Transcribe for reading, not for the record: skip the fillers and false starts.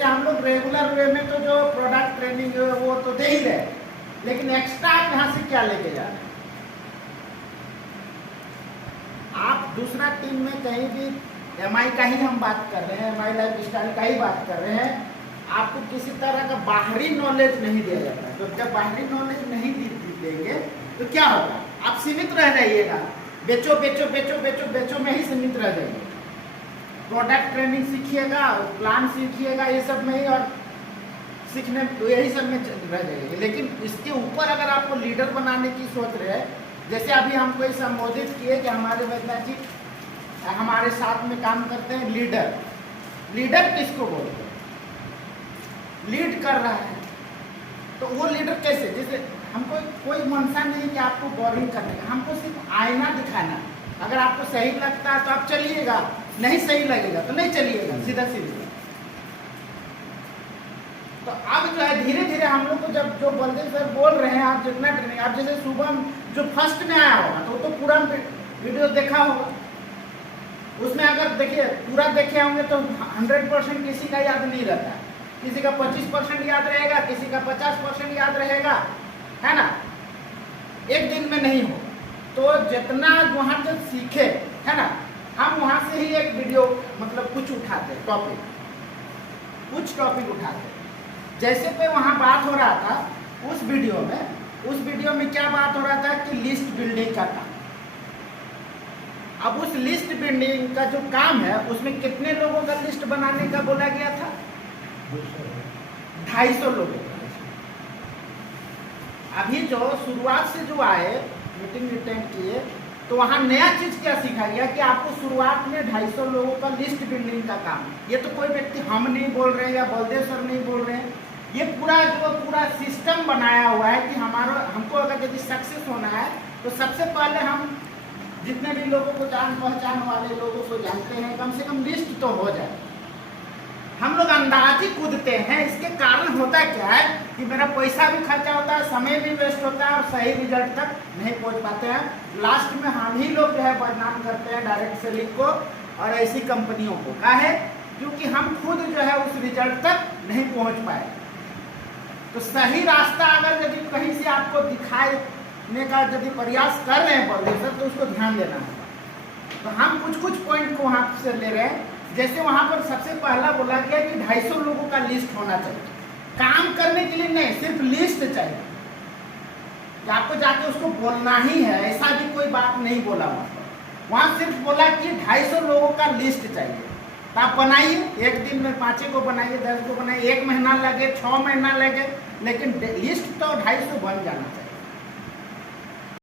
जैसे हम लोग रेगुलर वे में तो जो प्रोडक्ट ट्रेनिंग है वो तो दे ही रहे, लेकिन एक्स्ट्रा आप यहाँ से क्या लेके जा रहे हैं? आप दूसरा टीम में कहीं भी एमआई का ही हम बात कर रहे हैं, एमआई लाइफ स्टाइल का ही बात कर रहे हैं, आपको किसी तरह का बाहरी नॉलेज नहीं दिया जाता है। तो जब बाहरी नॉलेज नहीं देंगे तो क्या होगा? आप सीमित रह जाइएगा, बेचो बेचो बेचो बेचो बेचो में ही सीमित रह जाइए। प्रोडक्ट ट्रेनिंग सीखिएगा, प्लान सीखिएगा, ये सब में ही और सीखने यही सब में रह जाइए। लेकिन इसके ऊपर अगर आपको लीडर बनाने की सोच रहे हैं, जैसे अभी हमको ये संबोधित किए कि हमारे वैद्यनाथ जी हमारे साथ में काम करते हैं, लीडर। लीडर किसको बोलते हैं? लीड कर रहा है तो वो लीडर कैसे? जैसे हमको कोई मनसा नहीं कि आपको बोरिंग करने का, हमको सिर्फ आईना दिखाना। अगर आपको सही लगता है तो आप चलिएगा, नहीं सही लगेगा तो नहीं चलिएगा, सीधा सीधा। तो अब जो है धीरे धीरे हम लोग को जब जो बलदेव सर बोल रहे हैं, आप जितना ट्रेनिंग, आप जैसे सुबह जो फर्स्ट में आया होगा तो पूरा वीडियो देखा होगा, उसमें अगर देखिए पूरा देखे होंगे तो 100% किसी का याद नहीं रहता, किसी का 25% याद रहेगा, किसी का 50% याद रहेगा, है ना? एक दिन में नहीं हो तो जितना वहाँ से सीखे, है ना, हम वहाँ से ही एक वीडियो मतलब कुछ उठाते हैं, कुछ टॉपिक उठाते हैं। जैसे पे वहाँ बात हो रहा था उस वीडियो में क्या बात हो रहा था कि लिस्ट बिल्डिंग का काम। अब उस लिस्ट बिल्डिंग का जो काम है उसमें कितने लोगों का लिस्ट बनाने का बोला गया था? 250 लोगों का। अभी जो शुरुआत से जो आए मीटिंग अटेंड किए तो वहाँ नया चीज क्या सीखा गया कि आपको शुरुआत में 250 लोगों का लिस्ट बिल्डिंग का काम। ये तो कोई व्यक्ति हम नहीं बोल रहे हैं या बलदेव सर नहीं बोल रहे हैं, ये पूरा सिस्टम बनाया हुआ है कि हमको अगर यदि सक्सेस होना है तो सबसे पहले हम जितने भी लोगों को जान पहचान वाले लोगों को जानते हैं, कम से कम लिस्ट तो हो जाए। हम लोग अंदाज ही कूदते हैं। इसके कारण होता क्या है कि मेरा पैसा भी खर्चा होता है, समय भी वेस्ट होता है और सही रिजल्ट तक नहीं पहुंच पाते हैं। लास्ट में हम ही लोग जो है बदनाम करते हैं डायरेक्ट सेलिंग को और ऐसी कंपनियों को। क्या है? क्योंकि हम खुद जो है उस रिजल्ट तक नहीं पहुंच पाए। तो सही रास्ता अगर यदि कहीं से आपको दिखाने का यदि प्रयास कर रहे हैं बलदेव सर तो उसको ध्यान देना होगा। तो हम कुछ पॉइंट को वहाँ से ले रहे हैं। जैसे वहाँ पर सबसे पहला बोला गया कि 250 लोगों का लिस्ट होना चाहिए काम करने के लिए, नहीं सिर्फ लिस्ट चाहिए कि आपको जाके उसको बोलना ही है, ऐसा भी कोई बात नहीं बोला वहाँ सिर्फ बोला कि 250 लोगों का लिस्ट चाहिए। तो आप बनाइए, एक दिन में 5 को बनाइए, 10 को बनाइए, 1 महीना लगे, 6 महीना लगे, लेकिन लिस्ट तो 250 बन जाना चाहिए।